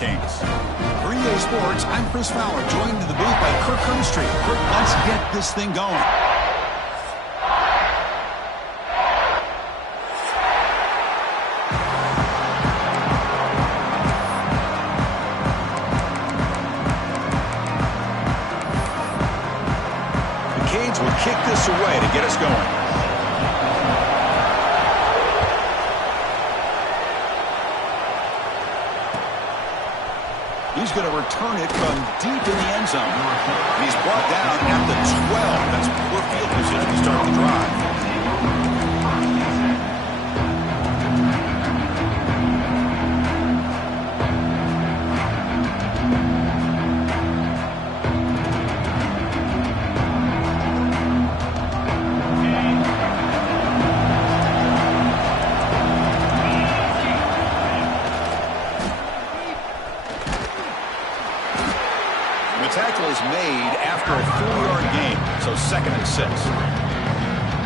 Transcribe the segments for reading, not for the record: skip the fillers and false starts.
Hurricanes. For EA Sports, I'm Chris Fowler, joined in the booth by Kirk Herbstreit. Kirk, let's get this thing going. The Canes will kick this away to get us going. He's going to return it from deep in the end zone. And he's brought down at the 12. That's poor field position to start the drive. Is made after a 4-yard gain, so 2nd and 6.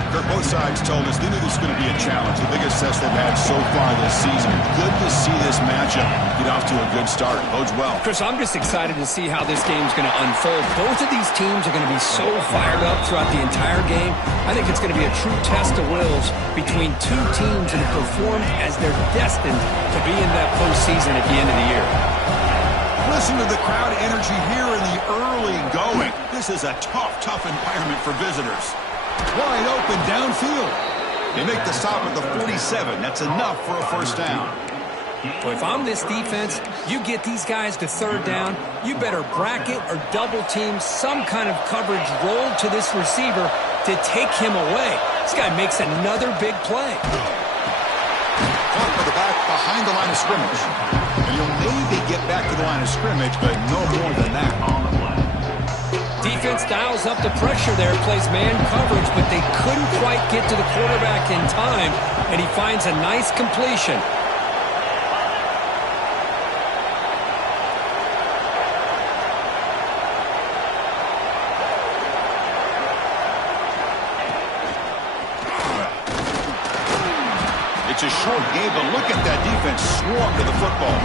Kirk, both sides told us they knew this was going to be a challenge, the biggest test they've had so far this season. Good to see this matchup get off to a good start. Bodes well. Chris, I'm just excited to see how this game's going to unfold. Both of these teams are going to be so fired up throughout the entire game. I think it's going to be a true test of wills between two teams that have performed as they're destined to be in that postseason at the end of the year. Listen to the crowd energy here in the early going. This is a tough environment for visitors. Wide open downfield. They make the stop at the 47. That's enough for a first down. Well, if I'm this defense, you get these guys to 3rd down, you better bracket or double team some kind of coverage roll to this receiver to take him away. This guy makes another big play. Caught by the back behind the line of scrimmage. And you'll maybe get back to the line of scrimmage, but no more than that. Defense dials up the pressure there, plays man coverage, but they couldn't quite get to the quarterback in time, and he finds a nice completion. It's a short game, but look at that defense swarm to the football.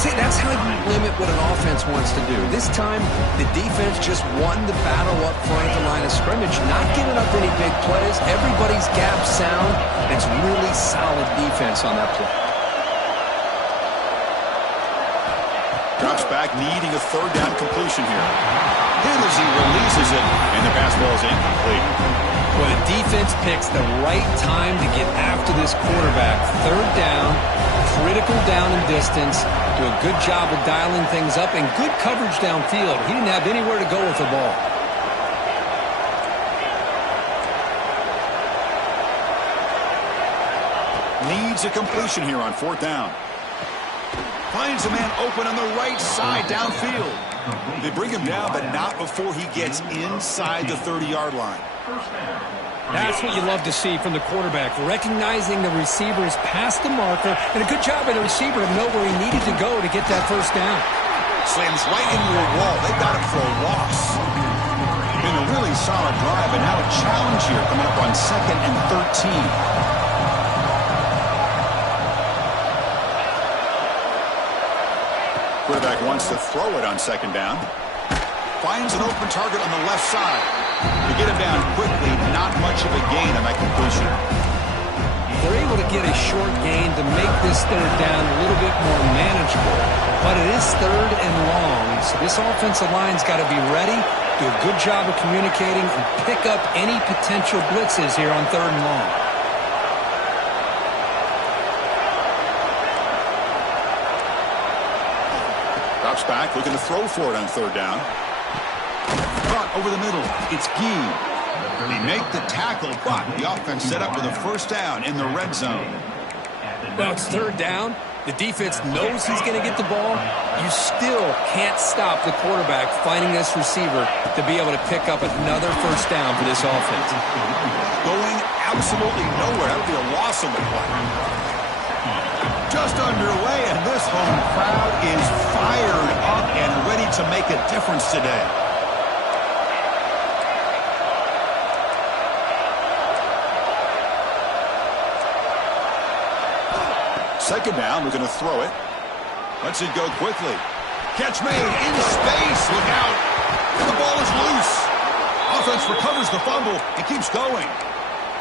See, that's how you limit what an offense wants to do. This time, the defense just won the battle up front at the line of scrimmage, not giving up any big plays. Everybody's gap sound. It's really solid defense on that play. Drops back, needing a 3rd down completion here. Hit as he releases it, and the pass ball is incomplete. Well, the defense picks the right time to get after this quarterback. 3rd down, critical down and distance. Do a good job of dialing things up and good coverage downfield. He didn't have anywhere to go with the ball. Needs a completion here on 4th down. Finds a man open on the right side downfield. They bring him down, but not before he gets inside the 30-yard line. That's what you love to see from the quarterback, recognizing the receiver is past the marker, and a good job by the receiver to know where he needed to go to get that first down. Slams right into a wall. They got him for a loss. Been a really solid drive, and now a challenge here coming up on 2nd and 13. Quarterback wants to throw it on 2nd down. Finds an open target on the left side. To get him down quickly, not much of a gain on that completion. They're able to get a short gain to make this 3rd down a little bit more manageable. But it is 3rd and long, so this offensive line's got to be ready, do a good job of communicating, and pick up any potential blitzes here on 3rd and long. Drops back, looking to throw for it on 3rd down. Brought over the middle. It's Gee. They make the tackle, but the offense set up with a first down in the red zone. Well, it's 3rd down. The defense knows he's going to get the ball. You still can't stop the quarterback finding this receiver to be able to pick up another first down for this offense. Going absolutely nowhere. That would be a loss on the play. Just underway, and this home crowd is fired up and ready to make a difference today. Second down, we're going to throw it. Lets it go quickly. Catch made in space. Look out. The ball is loose. Offense recovers the fumble and keeps going.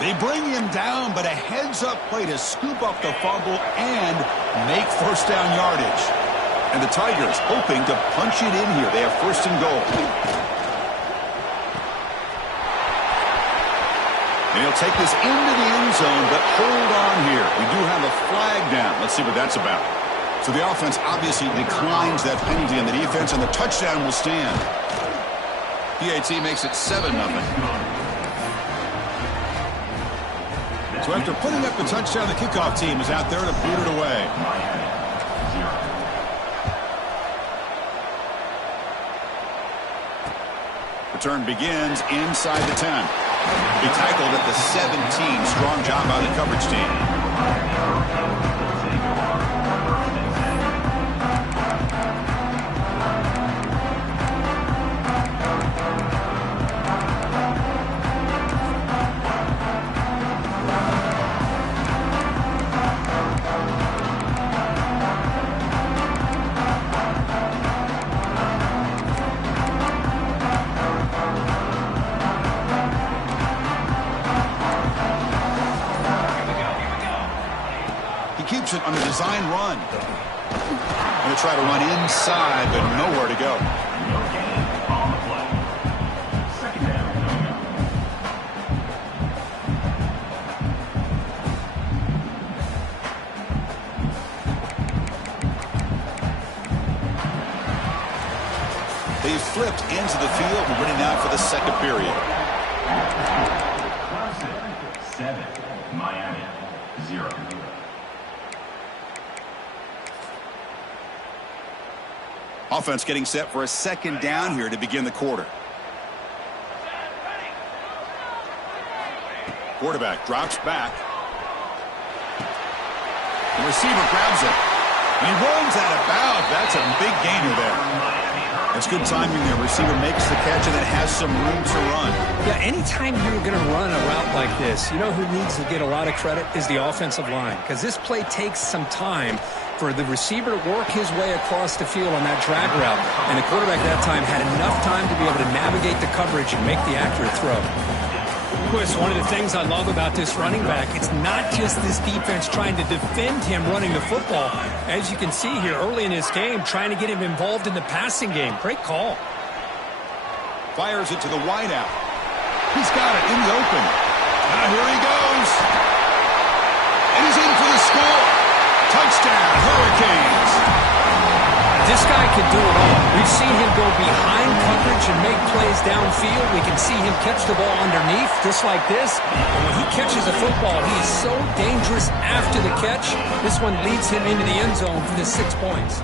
They bring him down, but a heads-up play to scoop up the fumble and make first down yardage. And the Tigers hoping to punch it in here. They have first and goal. And he'll take this into the end zone, but hold on here. We do have a flag down. Let's see what that's about. So the offense obviously declines that penalty on the defense, and the touchdown will stand. PAT makes it 7-0. So after putting up the touchdown, the kickoff team is out there to boot it away. Return begins inside the 10. He tackled at the 17. Strong job by the coverage team. Keeps it on the design run. Going to try to run inside, but nowhere to go. They flipped into the field and ready now for the second period. 7, Miami, 0. Offense getting set for a second down here to begin the quarter. Quarterback drops back. The receiver grabs it. And he runs out of bounds. That's a big gainer there. That's good timing there. Receiver makes the catch and then has some room to run. Yeah, anytime you're going to run a route like this, you know who needs to get a lot of credit is the offensive line. Because this play takes some time for the receiver to work his way across the field on that drag route. And the quarterback that time had enough time to be able to navigate the coverage and make the accurate throw. Chris, one of the things I love about this running back, it's not just this defense trying to defend him running the football. As you can see here early in this game, trying to get him involved in the passing game. Great call. Fires it to the wideout. He's got it in the open. Now here he goes. And he's in for the score. Touchdown, Hurricanes. This guy can do it all. We've seen him go behind coverage and make plays downfield. We can see him catch the ball underneath, just like this. And when he catches a football, he is so dangerous after the catch. This one leads him into the end zone for the 6 points.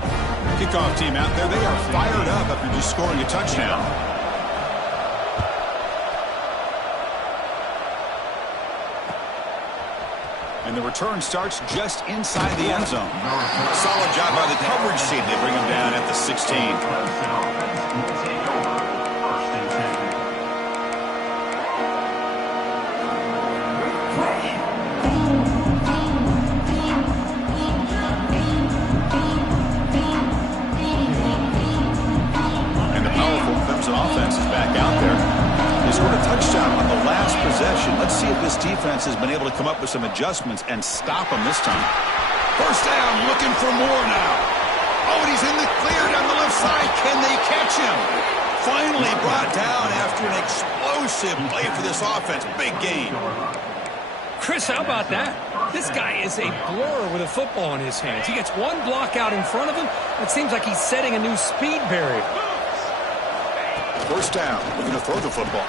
Kickoff team out there, they are fired up after just scoring a touchdown. And the return starts just inside the end zone. Solid job by the coverage team. They bring him down at the 16. And the powerful Clemson offense is back out there. They scored a touchdown on the last possession. Let's see if this defense has been able to come up with some adjustments and stop them this time. First down, looking for more now. Oh, and he's in the clear down the left side. Can they catch him? Finally brought down after an explosive play for this offense. Big game. Chris, how about that? This guy is a blur with a football in his hands. He gets one block out in front of him. It seems like he's setting a new speed barrier. First down, looking to throw the football.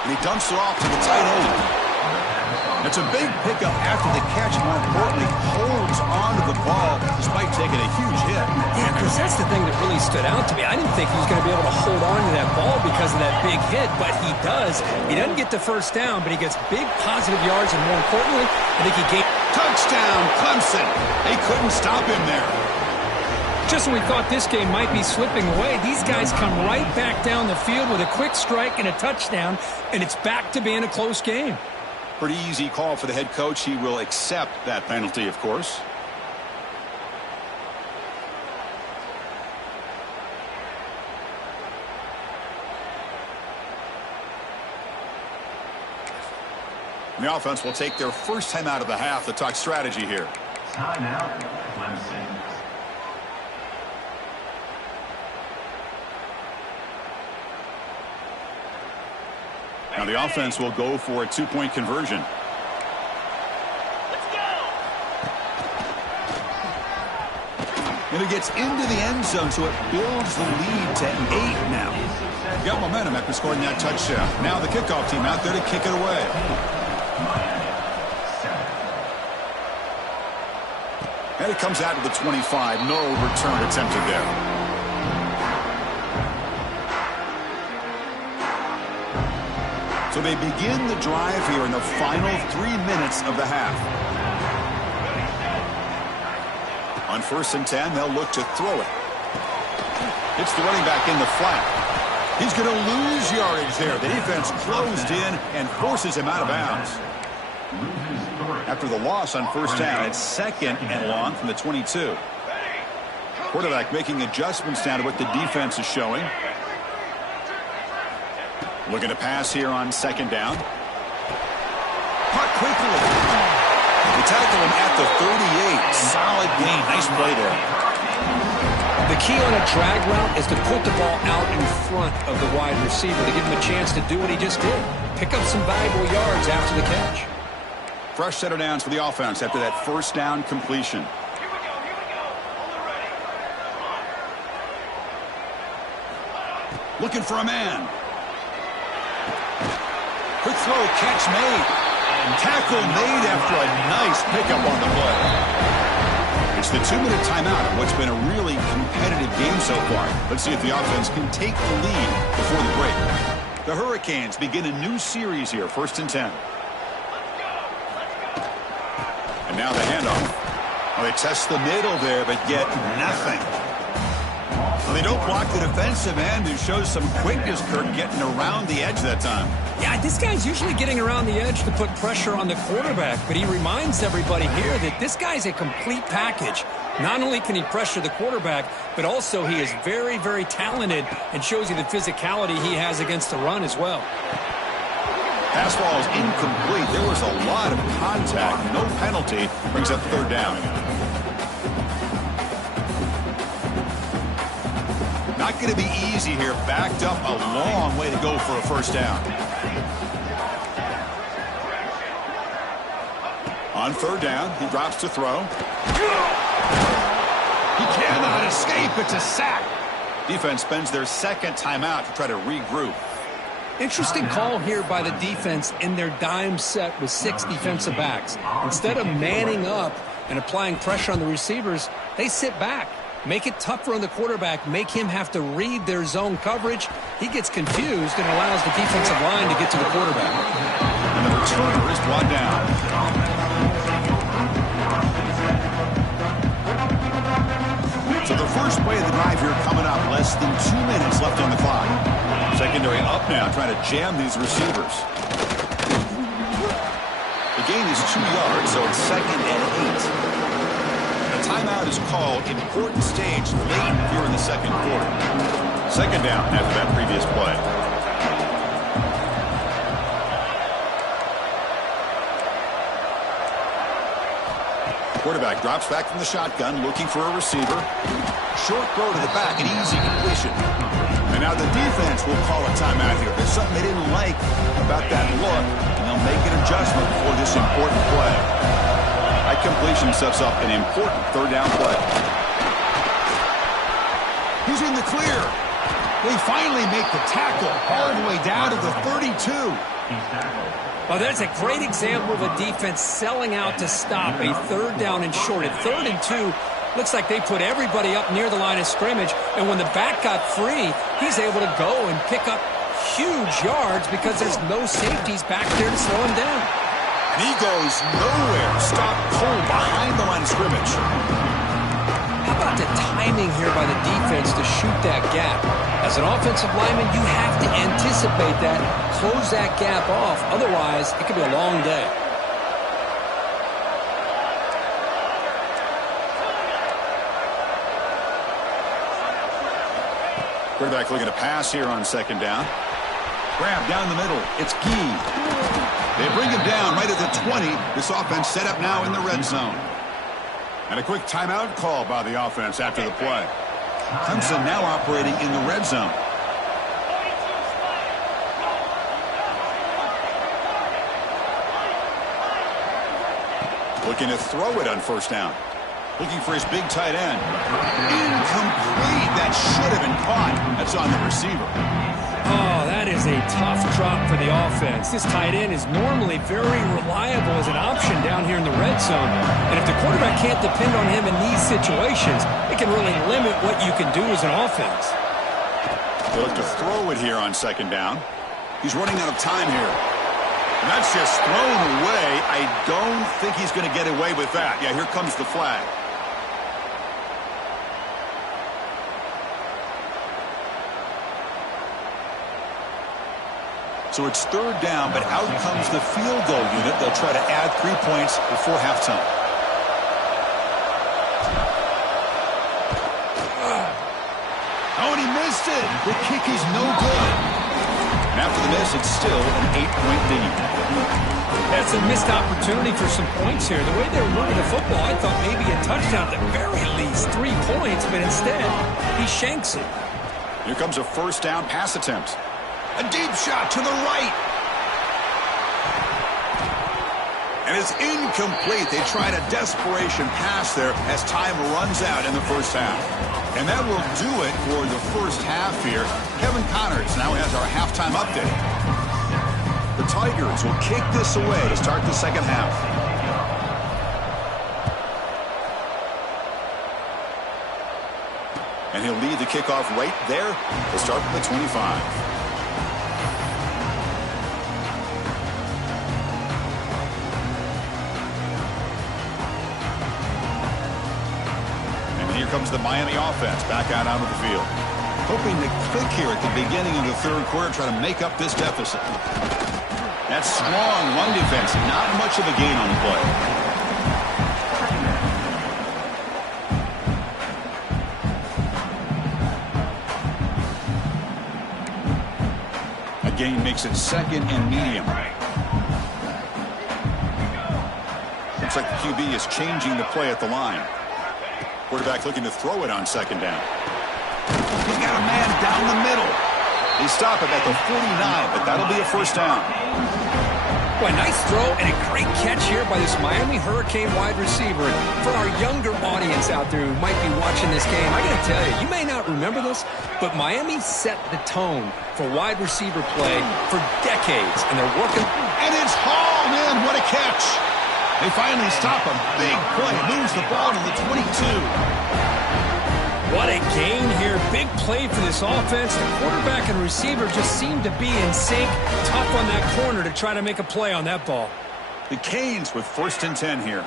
And he dumps it off to the tight end. It's a big pickup after the catch. More importantly, holds on to the ball despite taking a huge hit. Yeah, Chris, that's the thing that really stood out to me. I didn't think he was going to be able to hold on to that ball because of that big hit, but he does. He doesn't get the first down, but he gets big positive yards, and more importantly, I think he gained. Touchdown, Clemson. They couldn't stop him there. Just when we thought this game might be slipping away, these guys come right back down the field with a quick strike and a touchdown, and it's back to being a close game. Pretty easy call for the head coach. He will accept that penalty, of course. The offense will take their first time out of the half to talk strategy here. Timeout, Clemson. Now the offense will go for a two-point conversion. And it gets into the end zone, so it builds the lead to 8 now. Got momentum after scoring that touchdown. Now the kickoff team out there to kick it away. And it comes out to the 25. No return attempted there. So they begin the drive here in the final 3 minutes of the half. On 1st and 10, they'll look to throw it. It's the running back in the flat. He's going to lose yardage there. The defense closed in and forces him out of bounds. After the loss on 1st down, it's 2nd and long from the 22. Quarterback making adjustments down to what the defense is showing. Looking to pass here on 2nd down. Caught quickly. They tackle him at the 38. Solid gain. Nice play there. The key on a drag route is to put the ball out in front of the wide receiver to give him a chance to do what he just did. Pick up some valuable yards after the catch. Fresh set of downs for the offense after that 1st down completion. Looking for a man. Quick throw, catch made. And tackle made after a nice pickup on the play. It's the 2-minute timeout of what's been a really competitive game so far. Let's see if the offense can take the lead before the break. The Hurricanes begin a new series here, 1st and 10. And now the handoff. Well, they test the middle there, but get nothing. Well, they don't block the defensive end, who shows some quickness, Kirk, getting around the edge that time. Yeah, this guy's usually getting around the edge to put pressure on the quarterback, but he reminds everybody here that this guy's a complete package. Not only can he pressure the quarterback, but also he is very, very talented and shows you the physicality he has against the run as well. Pass ball is incomplete. There was a lot of contact. No penalty. Brings up 3rd down. Not going to be easy here. Backed up a long way to go for a 1st down. On 3rd down, he drops to throw. He cannot escape. It's a sack. Defense spends their 2nd timeout to try to regroup. Interesting call here by the defense in their dime set with 6 defensive backs. Instead of manning up and applying pressure on the receivers, they sit back. Make it tougher on the quarterback. Make him have to read their zone coverage. He gets confused and allows the defensive line to get to the quarterback. And the returner is brought down. So the first play of the drive here coming up. Less than 2 minutes left on the clock. Secondary up now, trying to jam these receivers. The gain is 2 yards, so it's 2nd and 8. A timeout is called. Important stage late here in the 2nd quarter. 2nd down after that previous play. Quarterback drops back from the shotgun, looking for a receiver. Short throw to the back, an easy completion. And now the defense will call a timeout here. There's something they didn't like about that look, and they'll make an adjustment for this important play. That completion sets up an important 3rd down play. He's in the clear. They finally make the tackle all the way down to the 32. Well, that's a great example of a defense selling out to stop a 3rd down and short. At 3rd and 2, looks like they put everybody up near the line of scrimmage, and when the back got free, he's able to go and pick up huge yards because there's no safeties back there to slow him down. And he goes nowhere. Stop cold behind the line of scrimmage. How about the timing here by the defense to shoot that gap? As an offensive lineman, you have to anticipate that, close that gap off. Otherwise, it could be a long day. Quarterback looking to pass here on 2nd down. Grab down the middle. It's Gee. They bring him down right at the 20. This offense set up now in the red zone. And a quick timeout call by the offense after the play. Clemson now operating in the red zone. Looking to throw it on first down. Looking for his big tight end. Incomplete. That should have been caught. That's on the receiver. Oh, that is a tough drop for the offense. This tight end is normally very reliable as an option down here in the red zone. And if the quarterback can't depend on him in these situations, it can really limit what you can do as an offense. They look to throw it here on second down. He's running out of time here. And that's just thrown away. I don't think he's going to get away with that. Yeah, here comes the flag. So it's third down, but out comes the field goal unit. They'll try to add 3 points before halftime. Oh, and he missed it. The kick is no good. And after the miss, it's still an 8-point lead. That's a missed opportunity for some points here. The way they were moving the football, I thought maybe a touchdown at the very least, 3 points, but instead, he shanks it. Here comes a first down pass attempt. A deep shot to the right. And it's incomplete. They tried a desperation pass there as time runs out in the first half. And that will do it for the first half here. Kevin Connors now has our halftime update. The Tigers will kick this away to start the second half. And he'll lead the kickoff right there to start from the 25. Comes the Miami offense back out onto the field. Hoping to click here at the beginning of the third quarter, try to make up this deficit. That strong run defense, not much of a gain on the play. A gain makes it second and medium. Looks like the QB is changing the play at the line. Quarterback looking to throw it on second down. He's got a man down the middle. They stop it at the 49, but that'll be a first down. Boy, nice throw and a great catch here by this Miami Hurricane wide receiver. And for our younger audience out there who might be watching this game, I got to tell you, you may not remember this, but Miami set the tone for wide receiver play for decades, and they're working. And it's hauled in. What a catch. They finally stop a big play. Moves the ball to the 22. What a gain here. Big play for this offense. The quarterback and receiver just seem to be in sync. Tough on that corner to try to make a play on that ball. The Canes with first and 10 here.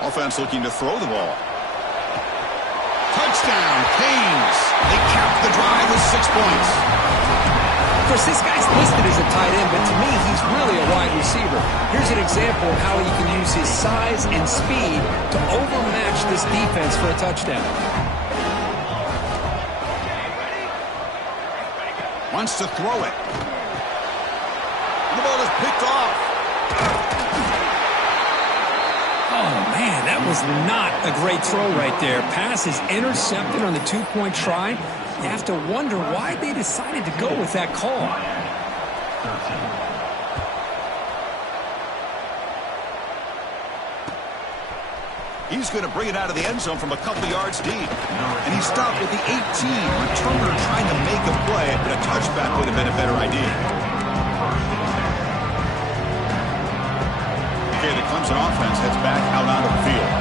Offense looking to throw the ball. Touchdown, Canes. They cap the drive with 6 points. Of course, this guy's listed as a tight end, but to me, he's really a wide receiver. Here's an example of how he can use his size and speed to overmatch this defense for a touchdown. Wants to throw it. The ball is picked off. Oh, man, that was not a great throw right there. Pass is intercepted on the 2-point try. You have to wonder why they decided to go with that call. He's going to bring it out of the end zone from a couple yards deep. And he stopped at the 18. Returner trying to make a play, but a touchback would have been a better idea. Okay, the Clemson offense heads back out onto the field.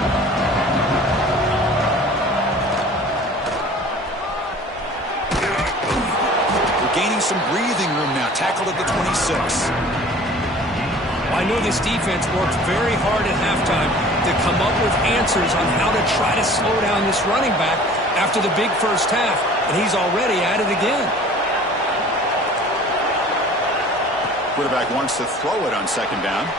Gaining some breathing room now. Tackled at the 26. I know this defense worked very hard at halftime to come up with answers on how to try to slow down this running back after the big first half, and he's already at it again. Quarterback wants to throw it on second down.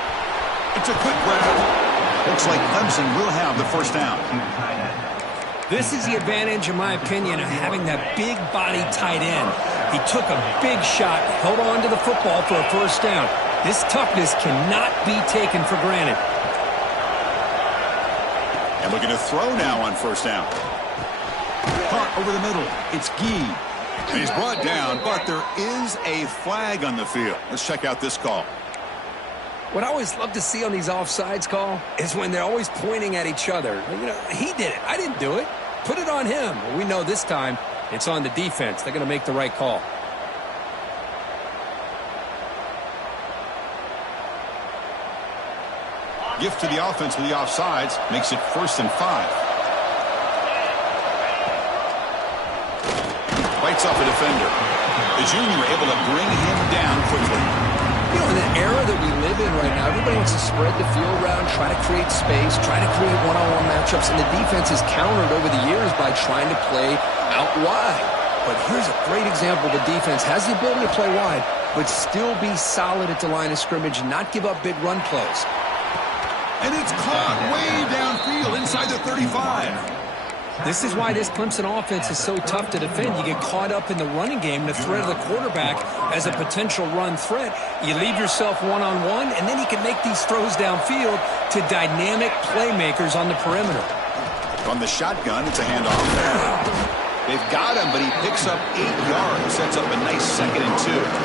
It's a quick grab. Looks like Clemson will have the first down. This is the advantage, in my opinion, of having that big body tight end. He took a big shot, held on to the football for a first down. This toughness cannot be taken for granted. And looking to throw now on first down. Caught over the middle. It's Gee. And he's brought down, but there is a flag on the field. Let's check out this call. What I always love to see on these offsides call is when they're always pointing at each other. You know, he did it. I didn't do it. Put it on him. Well, we know this time it's on the defense. They're going to make the right call. Gift to the offense with the offsides. Makes it 1st and 5. Fights off a defender. The junior able to bring him down quickly. You know, in the era that we live in right now, everybody wants to spread the field around, try to create space, try to create one-on-one matchups, and the defense is countered over the years by trying to play out wide. But here's a great example. The defense has the ability to play wide, but still be solid at the line of scrimmage and not give up big run plays. And it's caught way downfield inside the 35. This is why this Clemson offense is so tough to defend. You get caught up in the running game, the threat of the quarterback as a potential run threat. You leave yourself one-on-one, and then you can make these throws downfield to dynamic playmakers on the perimeter. From the shotgun, it's a handoff. They've got him, but he picks up 8 yards. Sets up a nice 2nd and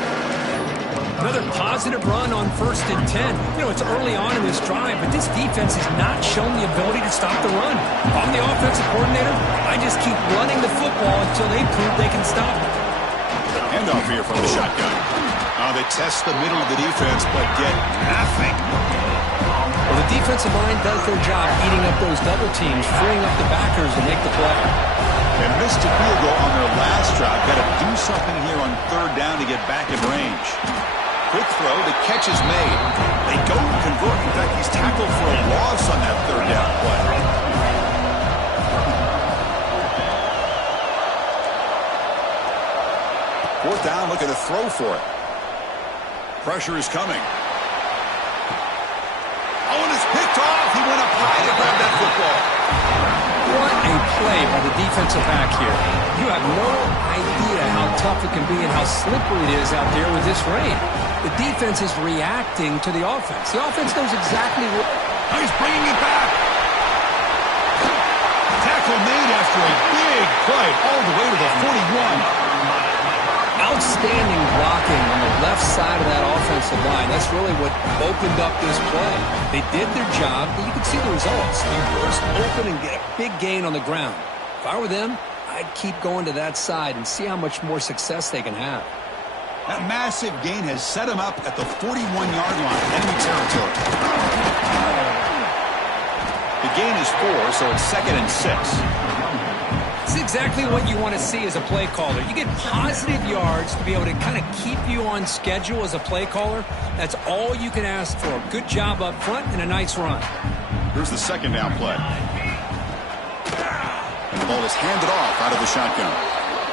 2. Another positive run on 1st and 10. You know, it's early on in this drive, but this defense has not shown the ability to stop the run. If I'm the offensive coordinator, I just keep running the football until they prove they can stop it. Handoff here from the shotgun. They test the middle of the defense, but get nothing. Well, the defensive line does their job eating up those double teams, freeing up the backers to make the play. They missed a field goal on their last drive. Got to do something here on 3rd down to get back in range. Quick throw, the catch is made. They don't convert. In fact, he's tackled for a loss on that 3rd down play. 4th down, looking to throw for it. Pressure is coming. Oh, and it's picked off. He went up high to grab that football. What a play by the defensive back here. You have no idea how tough it can be and how slippery it is out there with this rain. The defense is reacting to the offense. The offense knows exactly what... Oh, he's bringing it back. Tackle made after a big play all the way to the 41. Outstanding blocking on the left side of that offensive line. That's really what opened up this play. They did their job, but you can see the results. They burst open and get a big gain on the ground. If I were them, I'd keep going to that side and see how much more success they can have. That massive gain has set him up at the 41-yard line, enemy territory. The gain is 4, so it's 2nd and 6. It's exactly what you want to see as a play caller. You get positive yards to be able to kind of keep you on schedule as a play caller. That's all you can ask for. Good job up front and a nice run. Here's the 2nd down play. And the ball is handed off out of the shotgun.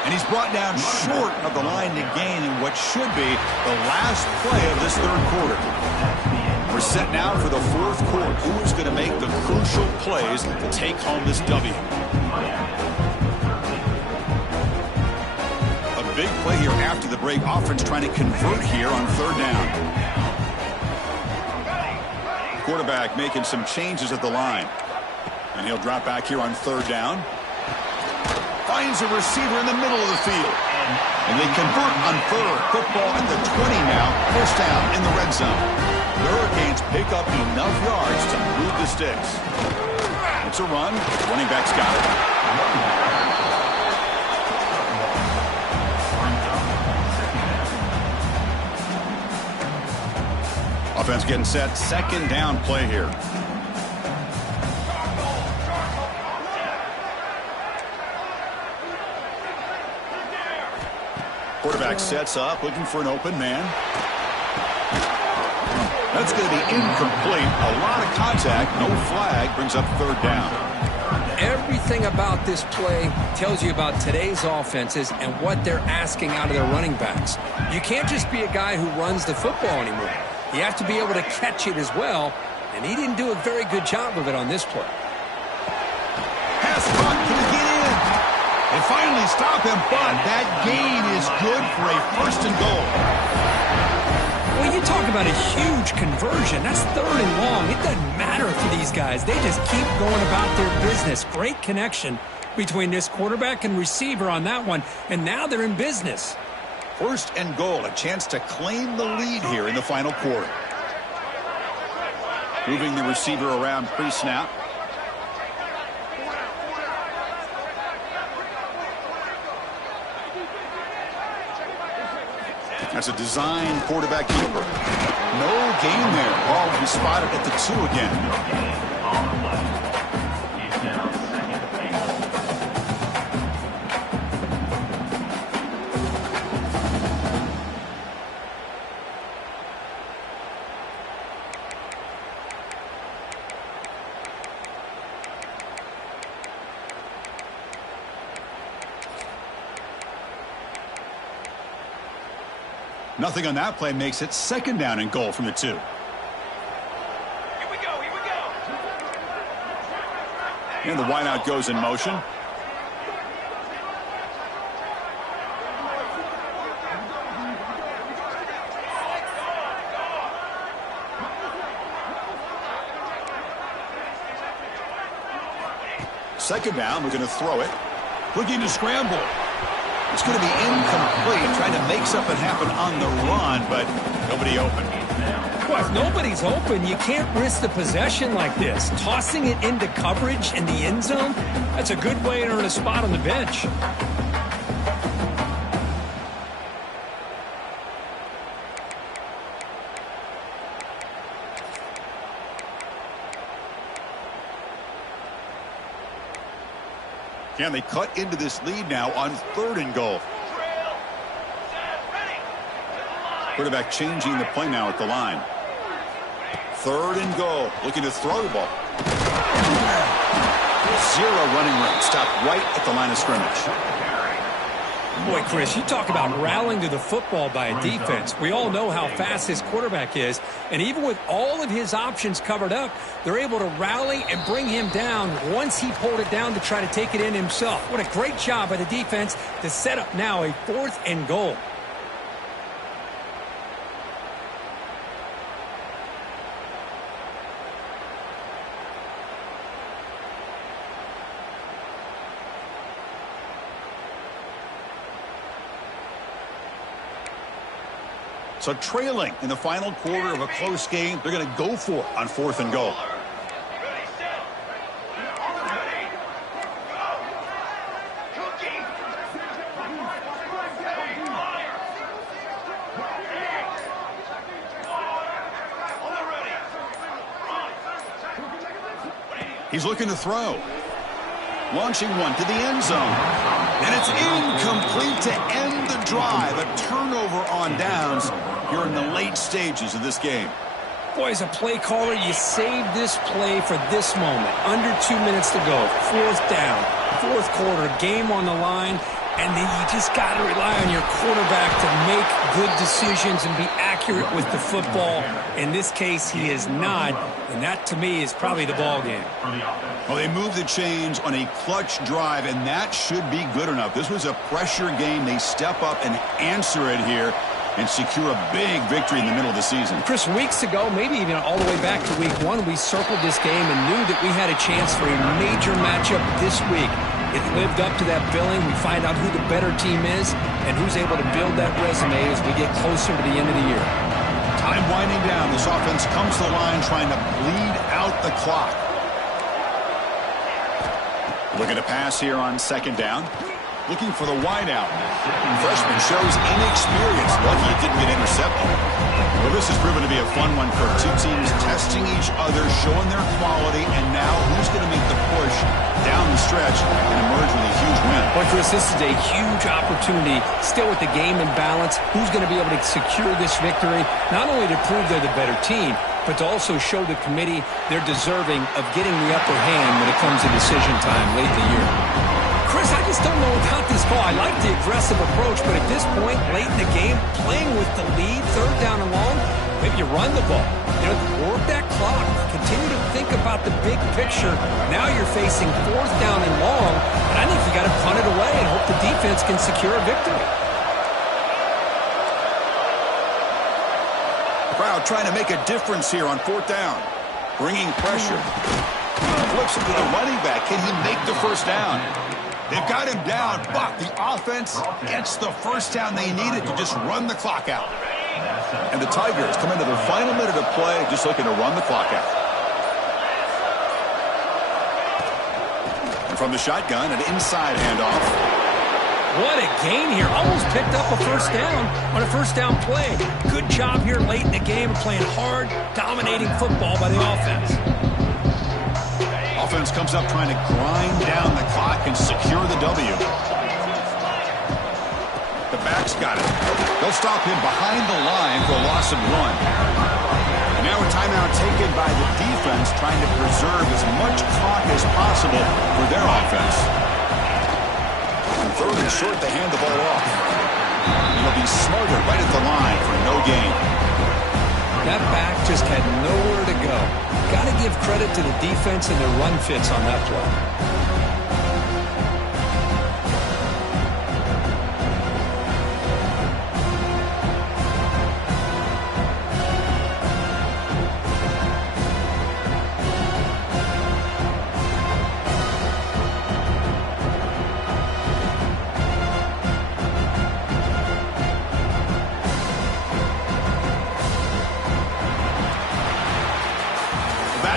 And he's brought down short of the line to gain in what should be the last play of this 3rd quarter. We're set now for the 4th quarter. Who's going to make the crucial plays to take home this W? A big play here after the break. Offense trying to convert here on 3rd down. Quarterback making some changes at the line. And he'll drop back here on 3rd down. Finds a receiver in the middle of the field. And they convert on 3rd. Football at the 20 now. 1st down in the red zone. The Hurricanes pick up enough yards to move the sticks. It's a run. Running back's got it. Offense getting set. 2nd down play here. Quarterback sets up, looking for an open man. That's going to be incomplete. A lot of contact, no flag, brings up 3rd down. Everything about this play tells you about today's offenses and what they're asking out of their running backs. You can't just be a guy who runs the football anymore. You have to be able to catch it as well, and he didn't do a very good job of it on this play. Pass caught. Can he get finally stop him, but that gain is good for a first and goal. Well, you talk about a huge conversion. That's third and long. It doesn't matter for these guys. They just keep going about their business. Great connection between this quarterback and receiver on that one, and now they're in business. First and goal, a chance to claim the lead here in the final quarter. Moving the receiver around pre-snap. That's a design quarterback keeper. No gain there. Ball will be spotted at the 2 again. Nothing on that play makes it second down and goal from the 2. Here we go. And the wideout goes in motion. Second down, we're going to throw it. Looking to scramble. It's going to be incomplete, trying to make something happen on the run, but nobody open. Well, if nobody's open, you can't risk the possession like this. Tossing it into coverage in the end zone, that's a good way to earn a spot on the bench. Can they cut into this lead now on third and goal? Quarterback changing the play now at the line. Third and goal. Looking to throw the ball. Zero running room. Stopped right at the line of scrimmage. Boy, Chris, you talk about rallying to the football by a defense. We all know how fast this quarterback is, and even with all of his options covered up, they're able to rally and bring him down once he pulled it down to try to take it in himself. What a great job by the defense to set up now a fourth and goal. So trailing in the final quarter of a close game, they're going to go for it on fourth and goal. He's looking to throw. Launching one to the end zone. And it's incomplete to end the drive. A turnover on downs here in the late stages of this game. Boy, as a play caller, you save this play for this moment. Under 2 minutes to go. Fourth down. Fourth quarter. Game on the line. And then you just got to rely on your quarterback to make good decisions and be accurate with the football. In this case, he is not. And that, to me, is probably the ball game. Well, they moved the chains on a clutch drive, and that should be good enough. This was a pressure game. They step up and answer it here and secure a big victory in the middle of the season. Chris, weeks ago, maybe even all the way back to week 1, we circled this game and knew that we had a chance for a major matchup this week. It lived up to that billing. We find out who the better team is and who's able to build that resume as we get closer to the end of the year. Time winding down. This offense comes to the line trying to bleed out the clock. Looking to pass here on second down. Looking for the wideout. Freshman shows inexperience. Lucky it didn't get intercepted. Well, this has proven to be a fun one for two teams testing each other, showing their quality, and now who's going to make the push down the stretch and emerge with a huge win. Well, Chris, this is a huge opportunity, still with the game in balance. Who's going to be able to secure this victory, not only to prove they're the better team, but to also show the committee they're deserving of getting the upper hand when it comes to decision time late in the year. Chris, I just don't know about this call. I like the aggressive approach, but at this point, late in the game, playing with the lead, third down and long, maybe you run the ball. You know, work that clock. Continue to think about the big picture. Now you're facing fourth down and long, and I think you got to punt it away and hope the defense can secure a victory. Crowd trying to make a difference here on fourth down. Bringing pressure. Flips it to the running back. Can he make the first down? They've got him down, but the offense gets the first down they needed to just run the clock out. And the Tigers come into the final minute of play just looking to run the clock out. And from the shotgun, an inside handoff. What a gain here. Almost picked up a first down on a first down play. Good job here late in the game, playing hard, dominating football by the offense. Offense comes up trying to grind down the clock and secure the W. The back's got it. They'll stop him behind the line for a loss of 1. And now a timeout taken by the defense trying to preserve as much clock as possible for their offense. And third and short, they hand the ball off. It'll be smothered right at the line for no gain. That back just had nowhere to go. Got to give credit to the defense and their run fits on that play.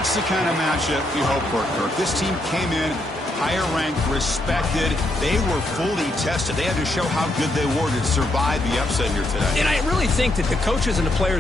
That's the kind of matchup you hope for, Kirk. This team came in higher ranked, respected. They were fully tested. They had to show how good they were to survive the upset here today. And I really think that the coaches and the players